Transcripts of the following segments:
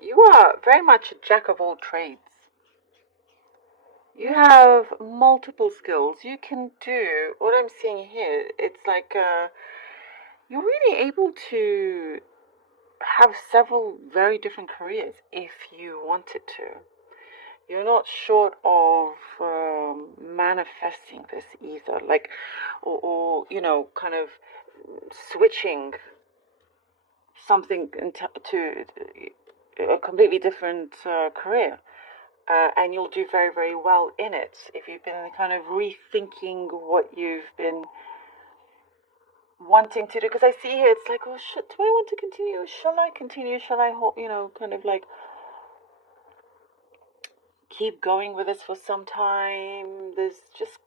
You are very much a jack of all trades. You have multiple skills. You can do what I'm seeing here. It's like you're really able to have several very different careers if you wanted to. You're not short of manifesting this either, like, or kind of switching something to a completely different career. And you'll do very, very well in it if you've been kind of rethinking what you've been wanting to do. Because I see here, it's like, oh shit, do I want to continue? Shall I continue? Shall I, kind of like keep going with this for some time? There's just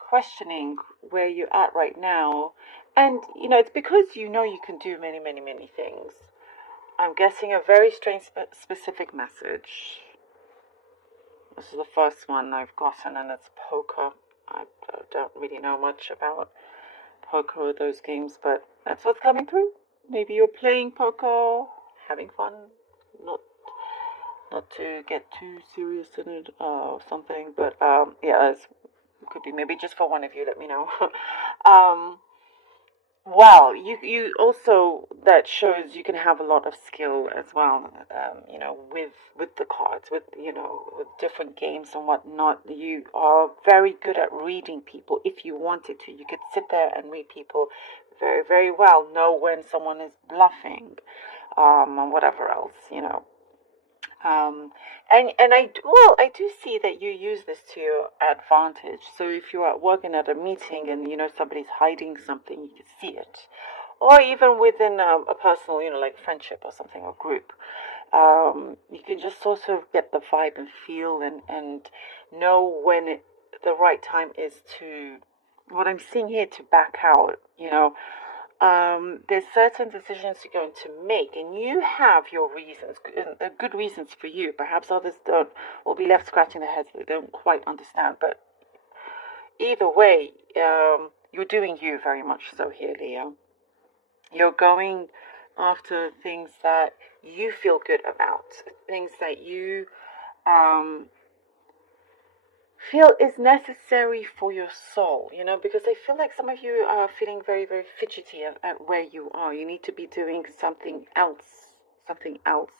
questioning where you're at right now. And, it's because you can do many, many, many things. I'm guessing a very strange specific message. This is the first one I've gotten, and it's poker. I don't really know much about poker or those games, but that's what's coming through. Maybe you're playing poker, having fun, not not to get too serious in it or something. But yeah, it could be maybe just for one of you. Let me know. um, Well, you also that shows you can have a lot of skill as well. With the cards, with different games and whatnot. You are very good at reading people. If you wanted to, you could sit there and read people very, very well. Know when someone is bluffing, and whatever else. Um, and I do see that you use this to your advantage. So if you're at work and at a meeting and somebody's hiding something, you can see it, or even within a personal, like friendship or something or group, you can just sort of get the vibe and feel and know when the right time is to. What I'm seeing here to back out, there's certain decisions you're going to make, and you have your reasons, good reasons for you. Perhaps others don't, will be left scratching their heads. They don't quite understand. But either way, you're doing you very much so here, Leo. You're going after things that you feel good about, things that you um, feel is necessary for your soul, because I feel like some of you are feeling very, very fidgety at where you are. You need to be doing something else, something else.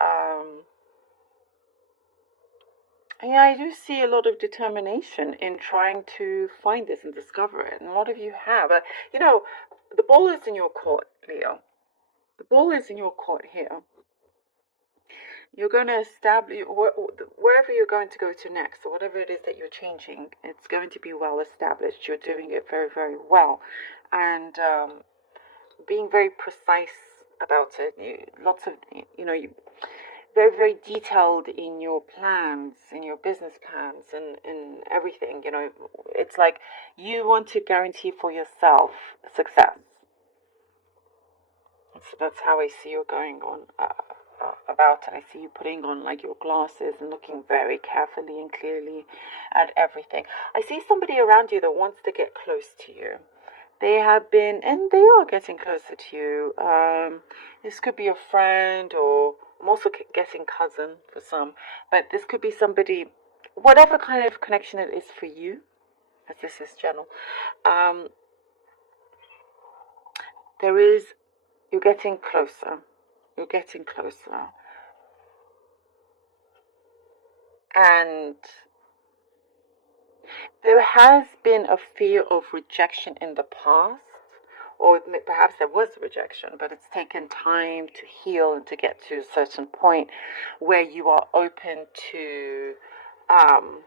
Um, yeah, I do see a lot of determination in trying to find this and discover it. And a lot of you have. The ball is in your court, Leo. The ball is in your court here. You're going to establish wherever you're going to go to next, or whatever it is that you're changing. It's going to be well established. You're doing it very, very well, and being very precise about it. Lots of you very, very detailed in your plans, in your business plans, and in everything. It's like you want to guarantee for yourself success. That's how I see you going on. About it. I see you putting on like your glasses and looking very carefully and clearly at everything. I see somebody around you that wants to get close to you. They have been, and they are getting closer to you. This could be a friend, or I'm also guessing cousin for some, but this could be somebody, whatever kind of connection it is for you, as this is general. Um, you're getting closer. You're getting closer. And there has been a fear of rejection in the past, or perhaps there was rejection, but it's taken time to heal and to get to a certain point where you are open um,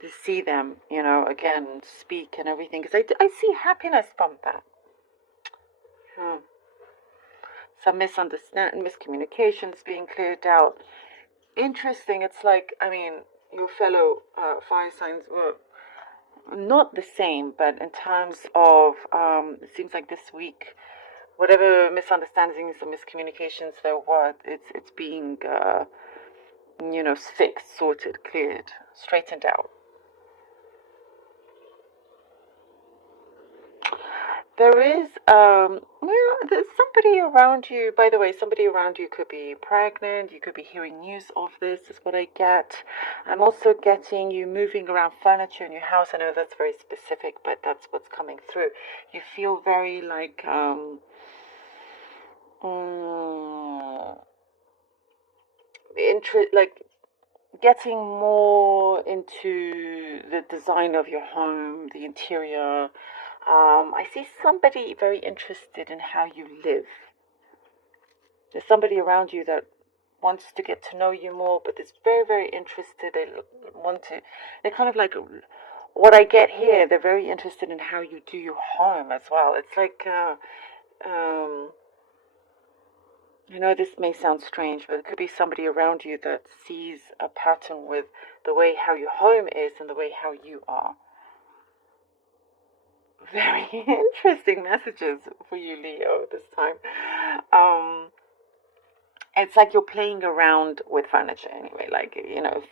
to see them, again, speak and everything. Because I see happiness from that. Some miscommunications being cleared out. Interesting. It's like, your fellow fire signs were not the same, but in terms of, it seems like this week, whatever misunderstandings or miscommunications there were, it's being, fixed, sorted, cleared, straightened out. There is, well, there's somebody around you. By the way, somebody around you could be pregnant. You could be hearing news of this, is what I get. I'm also getting you moving around furniture in your house. I know that's very specific, but that's what's coming through. You feel very like, like getting more into the design of your home, the interior. I see somebody very interested in how you live. There's somebody around you that wants to get to know you more, but is very, very interested. They're kind of like, what I get here, they're very interested in how you do your home as well. It's like, I know this may sound strange, but it could be somebody around you that sees a pattern with the way how your home is and the way how you are. Very interesting messages for you, Leo, this time. It's like you're playing around with furniture anyway, like,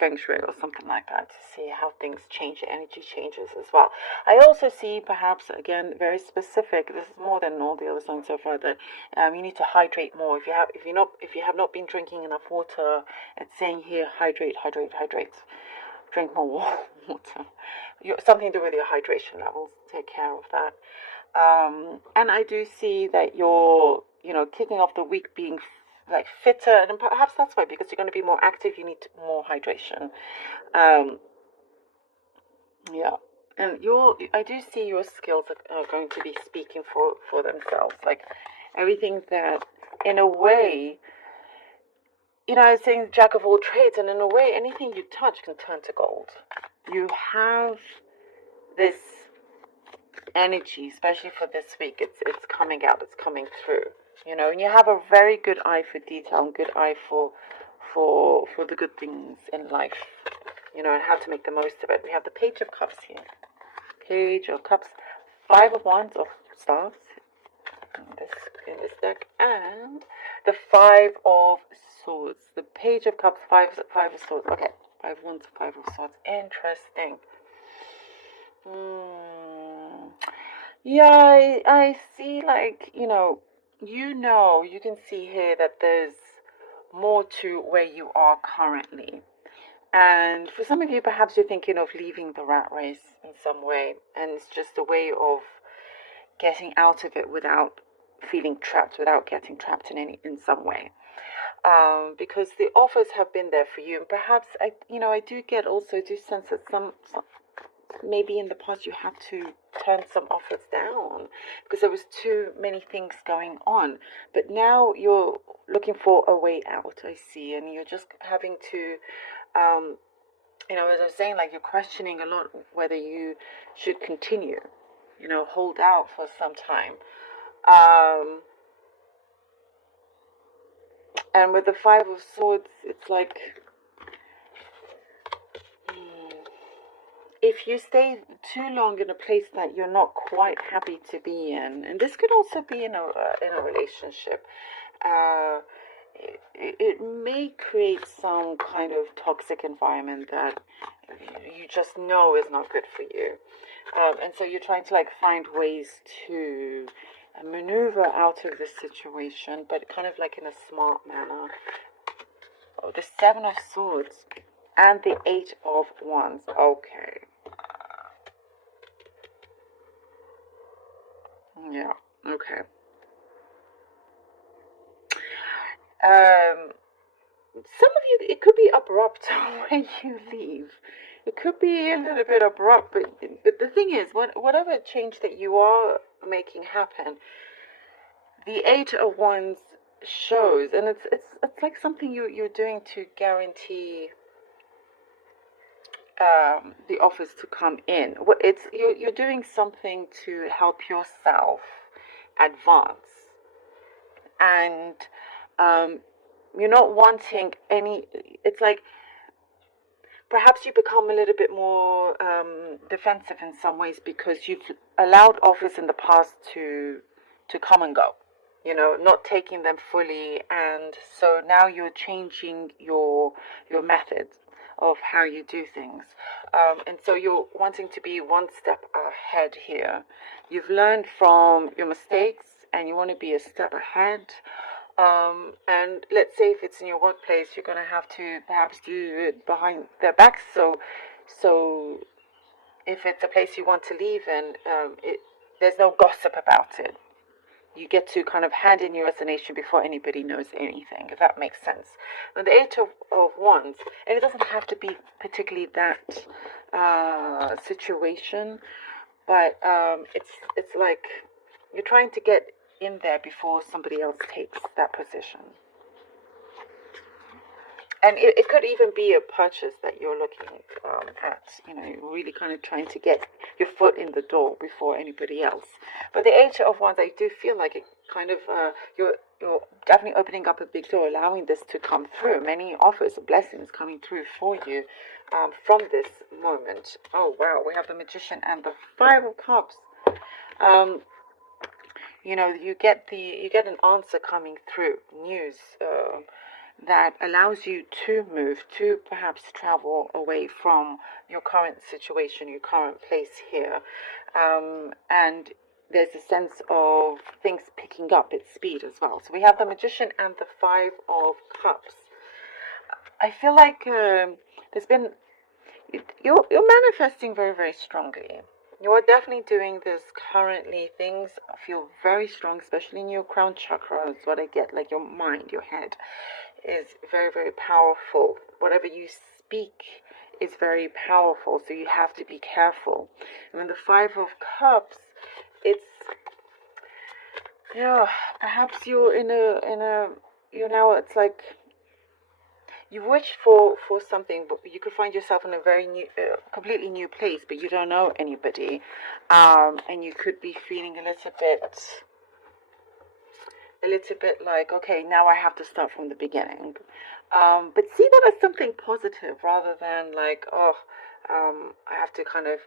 feng shui or something like that, to see how things change, the energy changes as well. I also see, perhaps, again, very specific, this is more than all the other signs so far, that you need to hydrate more. If you have not been drinking enough water, it's saying here, hydrate. Drink more water. Something to do with your hydration levels. Take care of that. And I do see that you're, kicking off the week being like fitter, and perhaps that's why, because you're going to be more active, you need more hydration. Yeah. And I do see your skills are going to be speaking for themselves. Like everything that, in a way, I was saying jack of all trades, and in a way, anything you touch can turn to gold. You have this energy, especially for this week. It's coming out. It's coming through. And you have a very good eye for detail and good eye for the good things in life. And how to make the most of it. We have the Page of Cups here. Page of Cups, Five of Wands of Stars in this deck, and the Five of Swords. The Page of Cups, Five of Swords. Okay, Five of Wands, Five of Swords. Interesting. Yeah, I see, like, you can see here that there's more to where you are currently. And for some of you, perhaps you're thinking of leaving the rat race in some way, and it's just a way of getting out of it without feeling trapped, without getting trapped in some way. Because the offers have been there for you, and perhaps I do sense that some maybe in the past you had to turn some offers down because there was too many things going on. But now you're looking for a way out, I see, and you're just having to, as I was saying, like you're questioning a lot whether you should continue, hold out for some time. And with the Five of Swords, it's like, if you stay too long in a place that you're not quite happy to be in, and this could also be in a relationship, it may create some kind of toxic environment that you just know is not good for you, and so you're trying to like find ways to maneuver out of this situation, but kind of like in a smart manner. Oh, the Seven of Swords and the Eight of Wands. Okay. Yeah. Okay. Some of you, it could be abrupt when you leave. It could be a little bit abrupt, but the thing is, whatever change that you are making happen, the Eight of Wands shows, and it's like something you're doing to guarantee the offers to come in. You're doing something to help yourself advance, and you're not wanting any. It's like perhaps you become a little bit more defensive in some ways because you've allowed offers in the past to come and go, not taking them fully, and so now you're changing your methods of how you do things. And so you're wanting to be one step ahead here. You've learned from your mistakes and you want to be a step ahead. And let's say if it's in your workplace, you're going to have to perhaps do it behind their backs. So if it's a place you want to leave and there's no gossip about it. You get to kind of hand in your resignation before anybody knows anything, if that makes sense. And the Eight of Wands, and it doesn't have to be particularly that situation, but it's like you're trying to get in there before somebody else takes that position. And it could even be a purchase that you're looking at, you're really kind of trying to get your foot in the door before anybody else. But the Eight of Wands, I do feel like it kind of, you're definitely opening up a big door, allowing this to come through. Many offers of blessings coming through for you from this moment. Oh, wow, we have the Magician and the Five of Cups. You get an answer coming through, news, that allows you to move, to perhaps travel away from your current situation, your current place here. And there's a sense of things picking up its speed as well. So we have the Magician and the Five of Cups. I feel like there's been, you're manifesting very, very strongly. You are definitely doing this currently. Things feel very strong, especially in your crown chakra, is what I get, like your mind, your head is very, very powerful. Whatever you speak is very powerful, so you have to be careful. And then the Five of Cups, it's, perhaps you're it's like you wish for something, but you could find yourself in a very new, completely new place, but you don't know anybody, and you could be feeling a little bit like, okay, now I have to start from the beginning. But see that as something positive rather than like, I have to kind of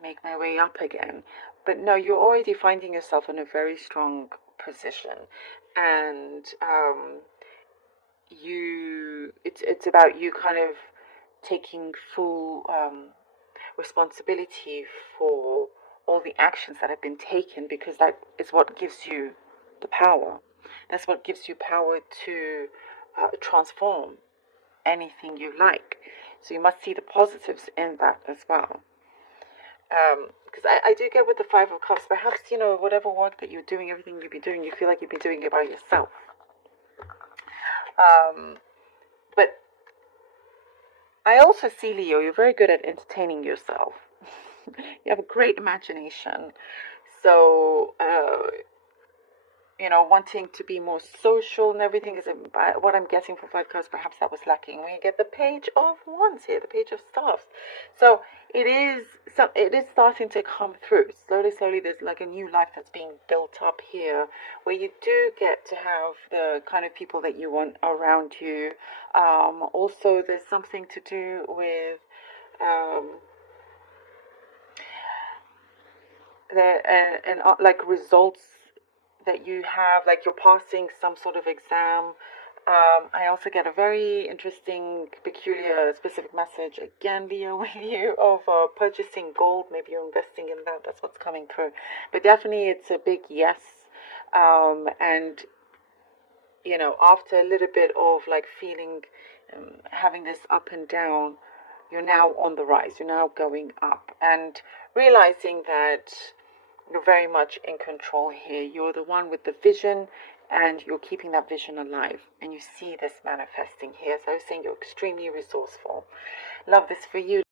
make my way up again. But no, you're already finding yourself in a very strong position, and it's about you kind of taking full responsibility for all the actions that have been taken, because that is what gives you the power. That's what gives you power to transform anything you like. So you must see the positives in that as well. Because I do get with the Five of Cups, perhaps, whatever work that you're doing, everything you've been doing, you feel like you've been doing it by yourself. But I also see, Leo, you're very good at entertaining yourself. You have a great imagination. So, wanting to be more social and everything is what I'm getting for Five Cups. Perhaps that was lacking. We get the Page of Wands here, the Page of Staffs. So it is starting to come through slowly. There's like a new life that's being built up here, where you do get to have the kind of people that you want around you. Also, there's something to do with like results that you have, like you're passing some sort of exam. I also get a very interesting, peculiar, specific message, again, Leo, with you, of purchasing gold. Maybe you're investing in that. That's what's coming through. But definitely it's a big yes. And, after a little bit of like feeling, having this up and down, you're now on the rise. You're now going up and realizing that you're very much in control here. You're the one with the vision, and you're keeping that vision alive. And you see this manifesting here. So I was saying you're extremely resourceful. Love this for you.